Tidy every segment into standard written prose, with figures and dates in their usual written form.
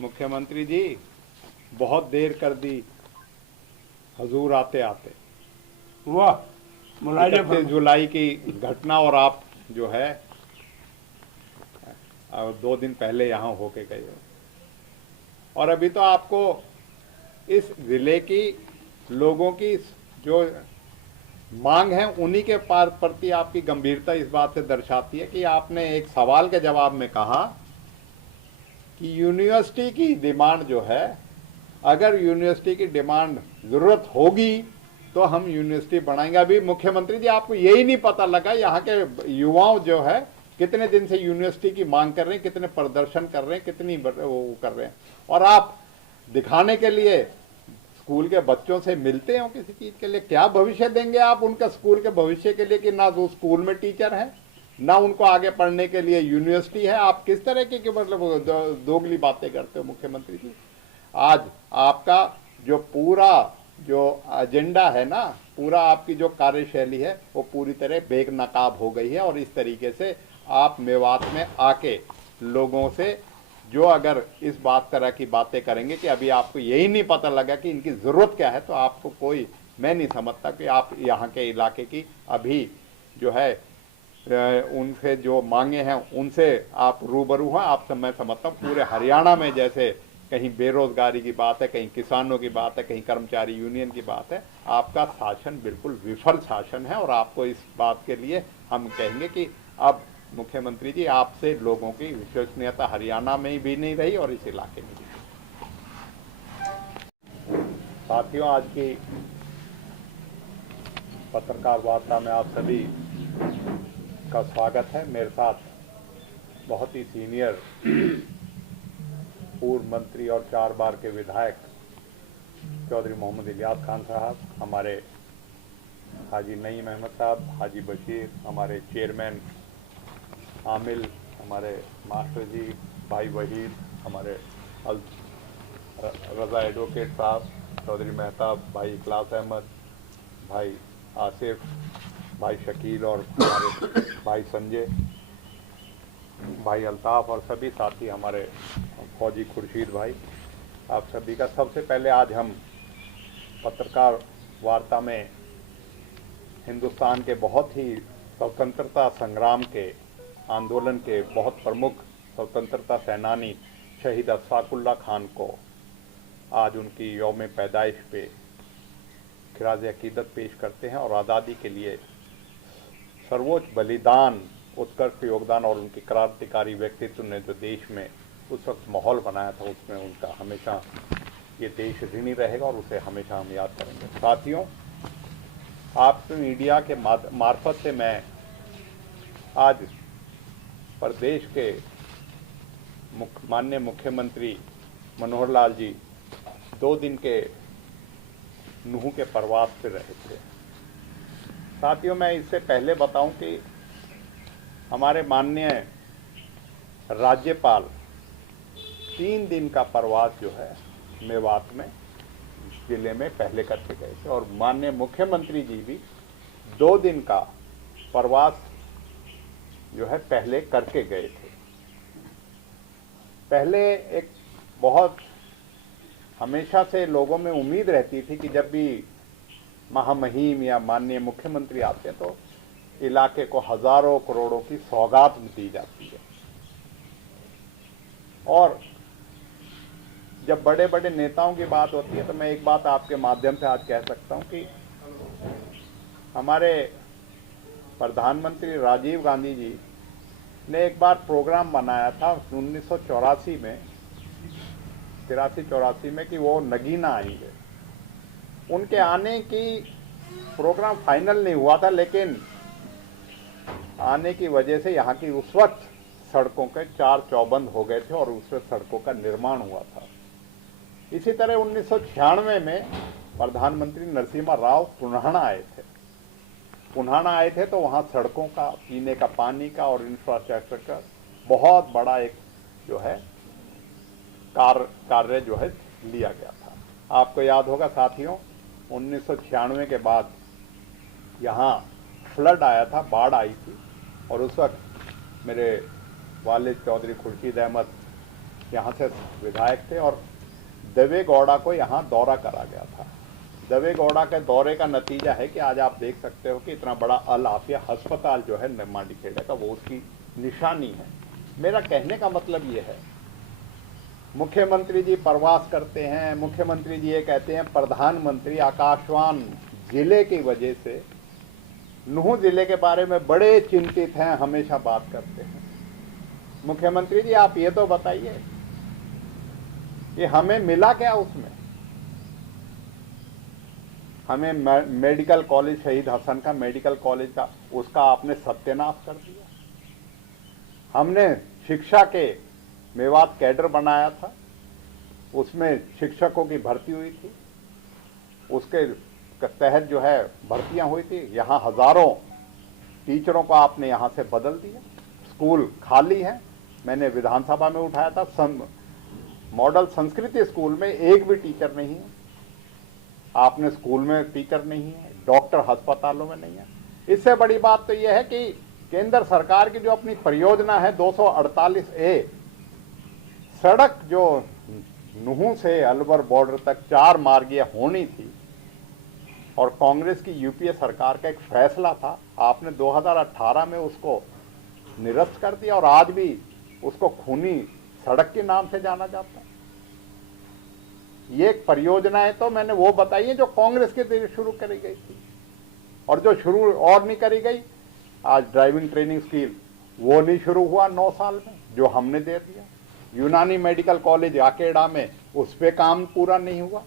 मुख्यमंत्री जी, बहुत देर कर दी हजूर आते आते। वाह, मुलायजा 31 जुलाई की घटना और आप जो है 2 दिन पहले यहाँ होके गए हो, और अभी तो आपको इस जिले की लोगों की जो मांग है उन्हीं के प्रति आपकी गंभीरता इस बात से दर्शाती है कि आपने एक सवाल के जवाब में कहा कि यूनिवर्सिटी की डिमांड जो है, अगर यूनिवर्सिटी की डिमांड जरूरत होगी तो हम यूनिवर्सिटी बनाएंगे। अभी मुख्यमंत्री जी, आपको यही नहीं पता लगा यहाँ के युवाओं जो है कितने दिन से यूनिवर्सिटी की मांग कर रहे हैं, कितने प्रदर्शन कर रहे हैं, कितनी वो कर रहे हैं, और आप दिखाने के लिए स्कूल के बच्चों से मिलते हो किसी चीज के लिए? क्या भविष्य देंगे आप उनका स्कूल के भविष्य के लिए कि ना वो स्कूल में टीचर है, ना उनको आगे पढ़ने के लिए यूनिवर्सिटी है? आप किस तरह की मतलब दोगली बातें करते हो मुख्यमंत्री जी? आज आपका जो पूरा जो एजेंडा है ना, पूरा आपकी जो कार्यशैली है वो पूरी तरह बेनकाब हो गई है, और इस तरीके से आप मेवात में आके लोगों से जो अगर इस बात तरह की बातें करेंगे कि अभी आपको यही नहीं पता लगा कि इनकी ज़रूरत क्या है, तो आपको कोई, मैं नहीं समझता कि आप यहाँ के इलाके की अभी जो है उनसे जो मांगे हैं उनसे आप रूबरू हैं। आप मैं समझता हूँ पूरे हरियाणा में जैसे कहीं बेरोजगारी की बात है, कहीं किसानों की बात है, कहीं कर्मचारी यूनियन की बात है, आपका शासन बिल्कुल विफल शासन है, और आपको इस बात के लिए हम कहेंगे कि अब मुख्यमंत्री जी, आपसे लोगों की विश्वसनीयता हरियाणा में भी नहीं रही और इस इलाके में भी। साथियों, आज की पत्रकार वार्ता में आप सभी का स्वागत है। मेरे साथ बहुत ही सीनियर पूर्व मंत्री और 4 बार के विधायक चौधरी मोहम्मद इलियास खान साहब, हमारे हाजी नईम अहमद साहब, हाजी बशीर, हमारे चेयरमैन आमिल, हमारे मास्टर जी भाई वहीद, हमारे रज़ा एडवोकेट साहब, चौधरी मेहताब, भाई इखलास अहमद, भाई आसिफ, भाई शकील, और हमारे भाई संजय, भाई अल्ताफ़, और सभी साथी हमारे फौजी खुर्शीद भाई, आप सभी का सबसे पहले आज हम पत्रकार वार्ता में हिंदुस्तान के बहुत ही स्वतंत्रता संग्राम के आंदोलन के बहुत प्रमुख स्वतंत्रता सेनानी शहीद अशफाकुल्लाह खान को आज उनकी यौम पैदाइश पे खिराज अकीदत पेश करते हैं, और आज़ादी के लिए सर्वोच्च बलिदान, उत्कृष्ट योगदान और उनकी क्रांतिकारी व्यक्तित्व ने जो देश में उस वक्त माहौल बनाया था, उसमें उनका हमेशा ये देश ऋणी रहेगा और उसे हमेशा हम याद करेंगे। साथियों, आप मीडिया के मार्फत से मैं आज प्रदेश के माननीय मुख्यमंत्री मनोहर लाल जी 2 दिन के नूह के प्रवास पे रहे थे। साथियों, मैं इससे पहले बताऊं कि हमारे माननीय राज्यपाल 3 दिन का प्रवास जो है मेवात में जिले में पहले करके गए थे, और माननीय मुख्यमंत्री जी भी 2 दिन का प्रवास जो है पहले करके गए थे। पहले एक बहुत हमेशा से लोगों में उम्मीद रहती थी कि जब भी महामहिम या माननीय मुख्यमंत्री आते हैं तो इलाके को हजारों करोड़ों की सौगात दी जाती है, और जब बड़े बड़े नेताओं की बात होती है तो मैं एक बात आपके माध्यम से आज कह सकता हूं कि हमारे प्रधानमंत्री राजीव गांधी जी ने एक बार प्रोग्राम बनाया था 1984 में, 83-84 में, कि वो नगीना आएंगे। उनके आने की प्रोग्राम फाइनल नहीं हुआ था, लेकिन आने की वजह से यहाँ की उस वक्त सड़कों के 4 चौबंद हो गए थे और उससे सड़कों का निर्माण हुआ था। इसी तरह 1996 में प्रधानमंत्री नरसिम्हा राव पुन्हाना आए थे तो वहाँ सड़कों का, पीने का पानी का और इंफ्रास्ट्रक्चर का बहुत बड़ा एक जो है कार्य जो है लिया गया था। आपको याद होगा साथियों, 1996 के बाद यहाँ फ्लड आया था, बाढ़ आई थी, और उस वक्त मेरे वालिद चौधरी खुर्शीद अहमद यहाँ से विधायक थे और देवेगौड़ा को यहाँ दौरा करा गया था। देवेगौड़ा के दौरे का नतीजा है कि आज आप देख सकते हो कि इतना बड़ा अल आफिया अस्पताल जो है निर्माणीखेड़ा का वो उसकी निशानी है। मेरा कहने का मतलब ये है, मुख्यमंत्री जी प्रवास करते हैं, मुख्यमंत्री जी ये कहते हैं प्रधानमंत्री आकाशवान जिले की वजह से नूह जिले के बारे में बड़े चिंतित हैं, हमेशा बात करते हैं। मुख्यमंत्री जी आप ये तो बताइए कि हमें मिला क्या उसमें। हमें मेडिकल कॉलेज शहीद हसन का मेडिकल कॉलेज का उसका आपने सत्यानाश कर दिया। हमने शिक्षा के मेवात कैडर बनाया था, उसमें शिक्षकों की भर्ती हुई थी, उसके तहत जो है भर्तियां हुई थी। यहाँ हजारों टीचरों को आपने यहाँ से बदल दिया। स्कूल खाली है, मैंने विधानसभा में उठाया था। मॉडल संस्कृति स्कूल में एक भी टीचर नहीं है, आपने स्कूल में टीचर नहीं है, डॉक्टर अस्पतालों में नहीं है। इससे बड़ी बात तो यह है कि केंद्र सरकार की जो अपनी परियोजना है 248A, सड़क जो नूह से अलवर बॉर्डर तक 4 मार्गीय होनी थी और कांग्रेस की यूपीए सरकार का एक फैसला था, आपने 2018 में उसको निरस्त कर दिया और आज भी उसको खूनी सड़क के नाम से जाना जाता है। ये एक परियोजना है तो मैंने वो बताई है जो कांग्रेस के जरिए शुरू करी गई थी और जो शुरू और नहीं करी गई। आज ड्राइविंग ट्रेनिंग स्कीम वो नहीं शुरू हुआ 9 साल में, जो हमने दे दिया। यूनानी मेडिकल कॉलेज आकेड़ा में उस पे काम पूरा नहीं हुआ।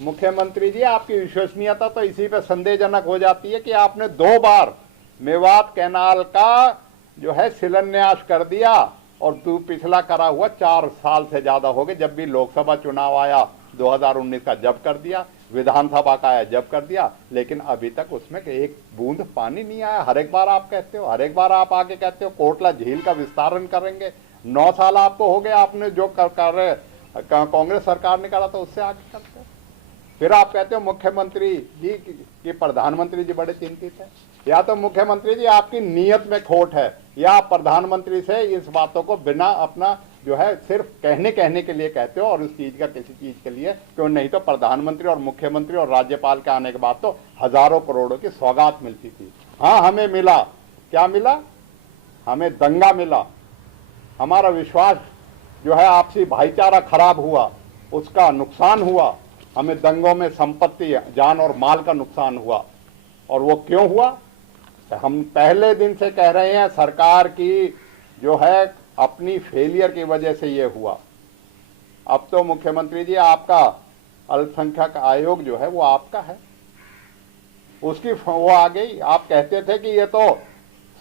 मुख्यमंत्री जी आपकी विश्वसनीयता तो इसी पे संदेहजनक हो जाती है कि आपने 2 बार मेवात कैनाल का जो है शिलान्यास कर दिया और पिछला करा हुआ 4 साल से ज्यादा हो गए। जब भी लोकसभा चुनाव आया 2019 का जब कर दिया, विधानसभा का आया जब कर दिया, लेकिन अभी तक उसमें एक बूंद पानी नहीं आया। हर एक बार आप कहते हो, हर एक बार आप आके कहते हो कोटला झील का विस्तारण करेंगे। 9 साल आपको हो गए, आपने जो कार्य कांग्रेस सरकार ने करा था उससे आगे करते हो। फिर आप कहते हो मुख्यमंत्री जी कि प्रधानमंत्री जी बड़े चिंतित हैं। या तो मुख्यमंत्री जी आपकी नीयत में खोट है, या आप प्रधानमंत्री से इस बातों को बिना अपना जो है सिर्फ कहने के लिए कहते हो और उस चीज का किसी चीज के लिए क्यों नहीं। तो प्रधानमंत्री और मुख्यमंत्री और राज्यपाल के आने के बाद तो हजारों करोड़ों की सौगात मिलती थी। हाँ, हमें मिला, क्या मिला? हमें दंगा मिला। हमारा विश्वास जो है आपसी भाईचारा खराब हुआ, उसका नुकसान हुआ। हमें दंगों में संपत्ति, जान और माल का नुकसान हुआ। और वो क्यों हुआ? हम पहले दिन से कह रहे हैं सरकार की जो है अपनी फेलियर की वजह से ये हुआ। अब तो मुख्यमंत्री जी आपका अल्पसंख्यक आयोग जो है वो आपका है, उसकी वो आ गई। आप कहते थे कि ये तो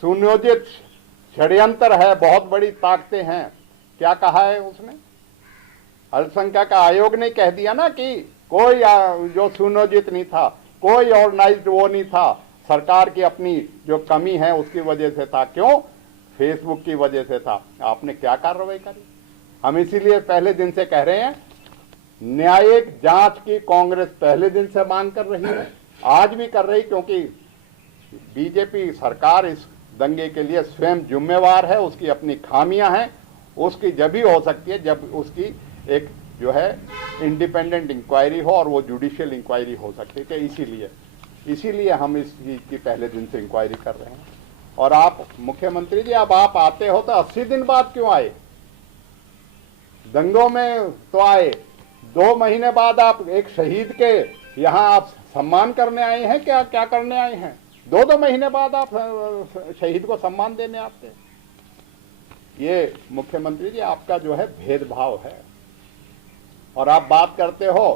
सुनियोजित षड्यंत्र है, बहुत बड़ी ताकतें हैं। क्या कहा है उसने? अल्पसंख्यक आयोग ने कह दिया ना कि कोई जो सुनियोजित नहीं था, कोई ऑर्गेनाइज्ड वो नहीं था, सरकार की अपनी जो कमी है उसकी वजह से था। क्यों? फेसबुक की वजह से था। आपने क्या कार्रवाई करी? हम इसीलिए पहले दिन से कह रहे हैं न्यायिक जांच की कांग्रेस पहले दिन से मांग कर रही है, आज भी कर रही, क्योंकि बीजेपी सरकार इस दंगे के लिए स्वयं जिम्मेवार है। उसकी अपनी खामियां हैं, उसकी जब भी हो सकती है जब उसकी एक जो है इंडिपेंडेंट इंक्वायरी हो और वो जुडिशियल इंक्वायरी हो सकती है। इसीलिए हम इस चीज की पहले दिन से इंक्वायरी कर रहे हैं। और आप मुख्यमंत्री जी अब आप आते हो तो 80 दिन बाद क्यों आए? दंगों में तो आए, 2 महीने बाद आप एक शहीद के यहाँ आप सम्मान करने आए हैं। क्या क्या करने आए हैं? 2 महीने बाद आप शहीद को सम्मान देने आते हैं। ये मुख्यमंत्री जी आपका जो है भेदभाव है। और आप बात करते हो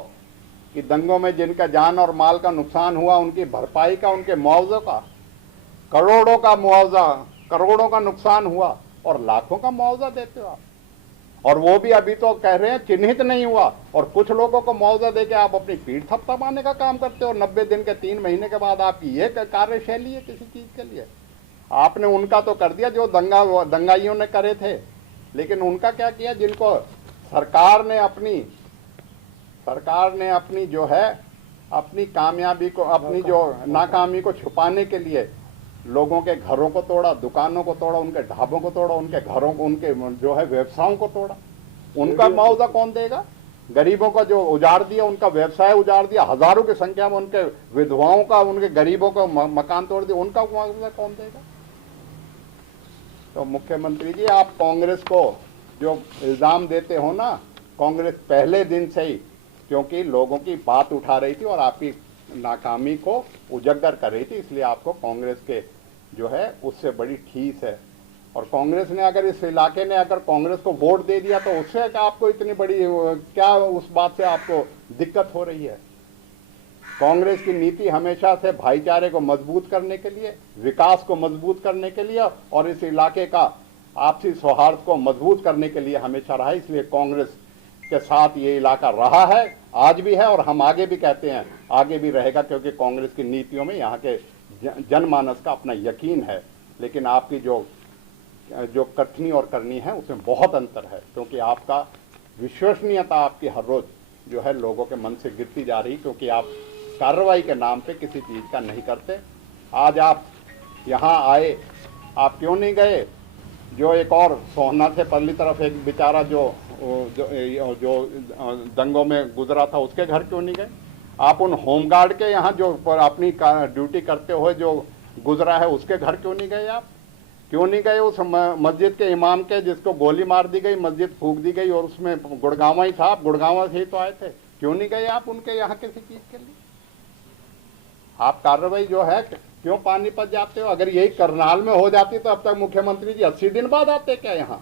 कि दंगों में जिनका जान और माल का नुकसान हुआ उनकी भरपाई का, उनके मुआवजे का, करोड़ों का मुआवजा, करोड़ों का नुकसान हुआ और लाखों का मुआवजा देते हो आप। और वो भी अभी तो कह रहे हैं चिन्हित नहीं हुआ, और कुछ लोगों को मुआवजा देके आप अपनी पीठ थपथपाने का काम करते हो। 90 दिन के 3 महीने के बाद आपकी ये कार्यशैली है किसी चीज के लिए। आपने उनका तो कर दिया जो दंगाइयों ने करे थे, लेकिन उनका क्या किया? जिनको सरकार ने अपनी जो है अपनी कामयाबी को, अपनी जो नाकामी को छुपाने के लिए लोगों के घरों को तोड़ा, दुकानों को तोड़ा, उनके ढाबों को तोड़ा, उनके घरों को, उनके जो है व्यवसायों को तोड़ा। उनका मुआवजा कौन देगा? गरीबों का जो उजाड़ दिया, उनका व्यवसाय उजाड़ दिया, हजारों की संख्या में उनके विधवाओं का, उनके गरीबों का मकान तोड़ दिया, उनका मुआवजा कौन देगा? तो मुख्यमंत्री जी, आप कांग्रेस को जो इल्जाम देते हो ना, कांग्रेस पहले दिन से ही, क्योंकि लोगों की बात उठा रही थी और आपकी नाकामी को उजागर कर रही थी, इसलिए आपको कांग्रेस के जो है उससे बड़ी ठीस है। और कांग्रेस ने अगर इस इलाके ने अगर कांग्रेस को वोट दे दिया तो उससे आपको इतनी बड़ी क्या उस बात से आपको दिक्कत हो रही है? कांग्रेस की नीति हमेशा से भाईचारे को मजबूत करने के लिए, विकास को मजबूत करने के लिए और इस इलाके का आपसी सौहार्द को मजबूत करने के लिए हमेशा रहा है। इसलिए कांग्रेस के साथ ये इलाका रहा है, आज भी है और हम आगे भी कहते हैं आगे भी रहेगा, क्योंकि कांग्रेस की नीतियों में यहाँ के जनमानस का अपना यकीन है। लेकिन आपकी जो कथनी और करनी है उसमें बहुत अंतर है, क्योंकि आपका विश्वसनीयता आपकी हर रोज जो है लोगों के मन से गिरती जा रही, क्योंकि आप कार्रवाई के नाम पे किसी चीज का नहीं करते। आज आप यहाँ आए, आप क्यों नहीं गए? जो एक और सोहना से परली तरफ एक बेचारा जो दंगों में गुजरा था, उसके घर क्यों नहीं गए? आप उन होमगार्ड के यहाँ जो अपनी ड्यूटी करते हुए जो गुजरा है उसके घर क्यों नहीं गए? आप क्यों नहीं गए उस मस्जिद के इमाम के जिसको गोली मार दी गई, मस्जिद फूंक दी गई और उसमें गुड़गांवा ही था, आप गुड़गांवा से ही तो आए थे, क्यों नहीं गए आप उनके यहाँ किसी चीज के लिए? आप कार्रवाई जो है क्यों पानीपत जाते हो? अगर यही करनाल में हो जाती तो अब तक मुख्यमंत्री जी 80 दिन बाद आते क्या यहाँ?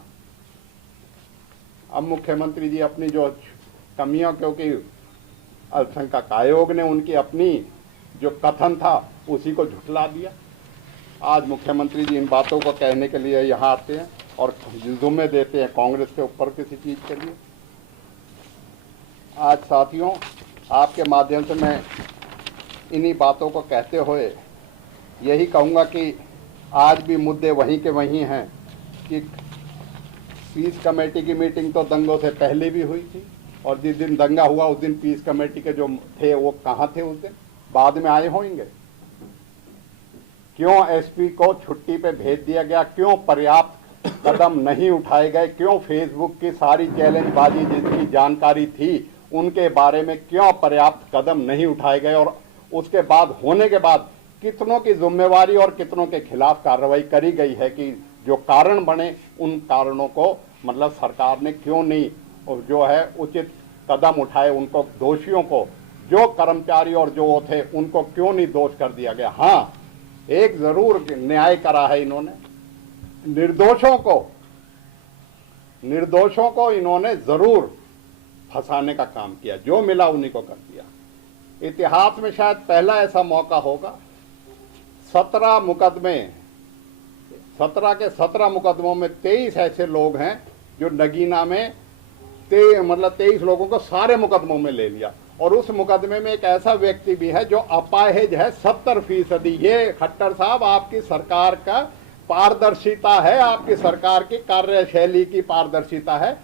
अब मुख्यमंत्री जी अपनी जो कमियों, क्योंकि अल्पसंख्यक आयोग ने उनकी अपनी जो कथन था उसी को झुठला दिया। आज मुख्यमंत्री जी इन बातों को कहने के लिए यहाँ आते हैं और जुम्मे देते हैं कांग्रेस के ऊपर किसी चीज के लिए। आज साथियों, आपके माध्यम से मैं इन्हीं बातों को कहते हुए यही कहूँगा कि आज भी मुद्दे वहीं के वहीं हैं कि पीस कमेटी की मीटिंग तो दंगों से पहले भी हुई थी और जिस दिन दंगा हुआ उस दिन पीस कमेटी के जो थे वो कहाँ थे? उस दिन बाद में आए होंगे। क्यों एसपी को छुट्टी पे भेज दिया गया? क्यों पर्याप्त कदम नहीं उठाए गए? क्यों फेसबुक की सारी चैलेंजबाजी जिसकी जानकारी थी उनके बारे में क्यों पर्याप्त कदम नहीं उठाए गए? और उसके बाद होने के बाद कितनों की जिम्मेवारी और कितनों के खिलाफ कार्रवाई करी गई है कि जो कारण बने उन कारणों को मतलब सरकार ने क्यों नहीं जो है उचित कदम उठाए? उनको दोषियों को, जो कर्मचारी और जो थे उनको क्यों नहीं दोष कर दिया गया? हाँ, एक जरूर न्याय करा है इन्होंने, निर्दोषों को इन्होंने जरूर फंसाने का काम किया, जो मिला उन्हीं को कर दिया। इतिहास में शायद पहला ऐसा मौका होगा। 17 के 17 मुकदमों में 23 ऐसे लोग हैं जो नगीना में 23 लोगों को सारे मुकदमों में ले लिया और उस मुकदमे में एक ऐसा व्यक्ति भी है जो अपाहिज है 70%। ये खट्टर साहब, आपकी सरकार का पारदर्शिता है, आपकी सरकार की कार्यशैली की पारदर्शिता है।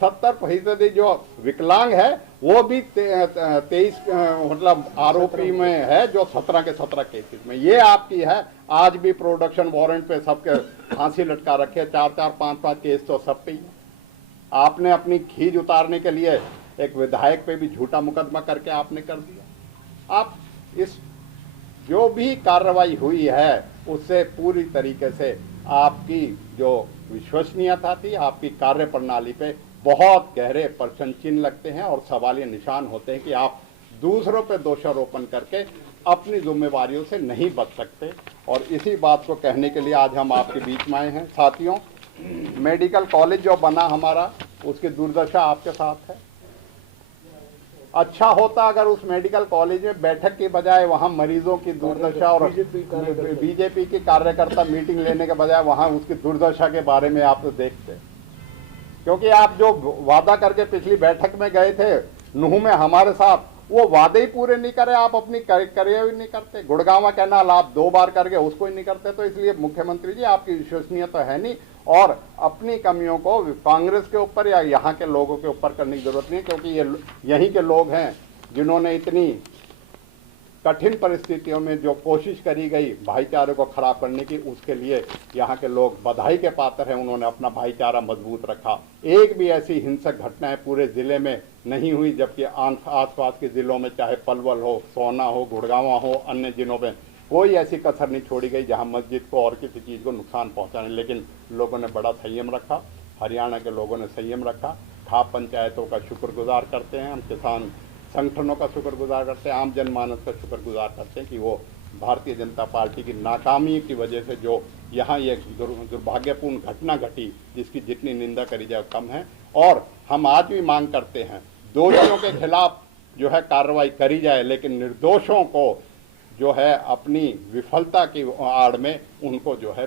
70% जो विकलांग है वो भी 23 मतलब आरोपी में है, जो 17 के 17 केसेस में। ये आपकी है। आज भी प्रोडक्शन वारंट पे सबके फांसी लटका रखे, 4-4, 5-5 केस तो सब पे ही। आपने अपनी खींच उतारने के लिए एक विधायक पे भी झूठा मुकदमा करके आपने कर दिया। आप इस जो भी कार्रवाई हुई है उससे पूरी तरीके से आपकी जो विश्वसनीयता थी, आपकी कार्य प्रणाली पे बहुत गहरे प्रश्न चिन्ह लगते हैं और सवालिया निशान होते हैं कि आप दूसरों पे दोषारोपण करके अपनी जिम्मेवारियों से नहीं बच सकते। और इसी बात को कहने के लिए आज हम आपके बीच में आए हैं। साथियों, मेडिकल कॉलेज जो बना हमारा, उसकी दुर्दशा आपके साथ है। अच्छा होता अगर उस मेडिकल कॉलेज में बैठक की बजाय वहां मरीजों की दुर्दशा और बीजेपी के कार्यकर्ता मीटिंग लेने के बजाय वहां उसकी दुर्दशा के बारे में आप देखते। क्योंकि आप जो वादा करके पिछली बैठक में गए थे नूह में हमारे साथ, वो वादे ही पूरे नहीं करे, आप अपनी करे ही नहीं करते। गुड़गांवा कैनाल आप 2 बार करके उसको ही नहीं करते। तो इसलिए मुख्यमंत्री जी, आपकी विश्वसनीयता है नहीं और अपनी कमियों को कांग्रेस के ऊपर या यहाँ के लोगों के ऊपर करने की जरूरत नहीं है, क्योंकि ये यहीं के लोग हैं जिन्होंने इतनी कठिन परिस्थितियों में जो कोशिश करी गई भाईचारे को खराब करने की, उसके लिए यहाँ के लोग बधाई के पात्र हैं। उन्होंने अपना भाईचारा मजबूत रखा। एक भी ऐसी हिंसक घटनाएं पूरे ज़िले में नहीं हुई, जबकि आसपास के ज़िलों में चाहे पलवल हो, सोना हो, गुड़गांव हो, अन्य ज़िलों में कोई ऐसी कसर नहीं छोड़ी गई जहां मस्जिद को और किसी चीज़ को नुकसान पहुंचाने। लेकिन लोगों ने बड़ा संयम रखा, हरियाणा के लोगों ने संयम रखा। खाप पंचायतों का शुक्रगुजार करते हैं हम, किसान संगठनों का शुक्रगुजार करते हैं, आम जनमानस का शुक्रगुजार करते हैं कि वो भारतीय जनता पार्टी की नाकामी की वजह से जो यहाँ ये दुर्भाग्यपूर्ण घटना घटी, जिसकी जितनी निंदा करी जाए कम है। और हम आज भी मांग करते हैं दोषियों के खिलाफ जो है कार्रवाई करी जाए, लेकिन निर्दोषों को जो है अपनी विफलता की आड़ में उनको जो है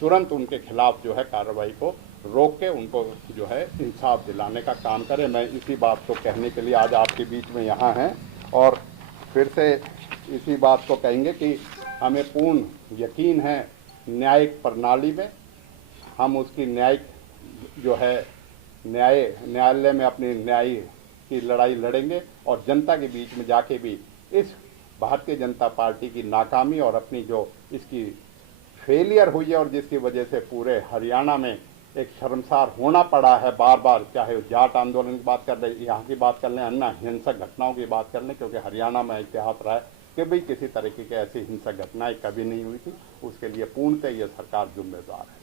तुरंत उनके खिलाफ जो है कार्रवाई को रोक के उनको जो है इंसाफ दिलाने का काम करें। मैं इसी बात को कहने के लिए आज आपके बीच में यहाँ हैं, और फिर से इसी बात को कहेंगे कि हमें पूर्ण यकीन है न्यायिक प्रणाली में। हम उसकी न्यायिक जो है न्यायालय में अपनी न्याय की लड़ाई लड़ेंगे, और जनता के बीच में जाके भी इस भारतीय जनता पार्टी की नाकामी और अपनी जो इसकी फेलियर हुई है और जिसकी वजह से पूरे हरियाणा में एक शर्मसार होना पड़ा है बार बार, चाहे जाट आंदोलन की बात कर लें, यहाँ की बात कर लें, अन्य हिंसक घटनाओं की बात कर लें, क्योंकि हरियाणा में इतिहास रहा है कि भाई किसी तरीके की ऐसी हिंसक घटनाएं कभी नहीं हुई थी। उसके लिए पूर्णतः ये सरकार जिम्मेदार है।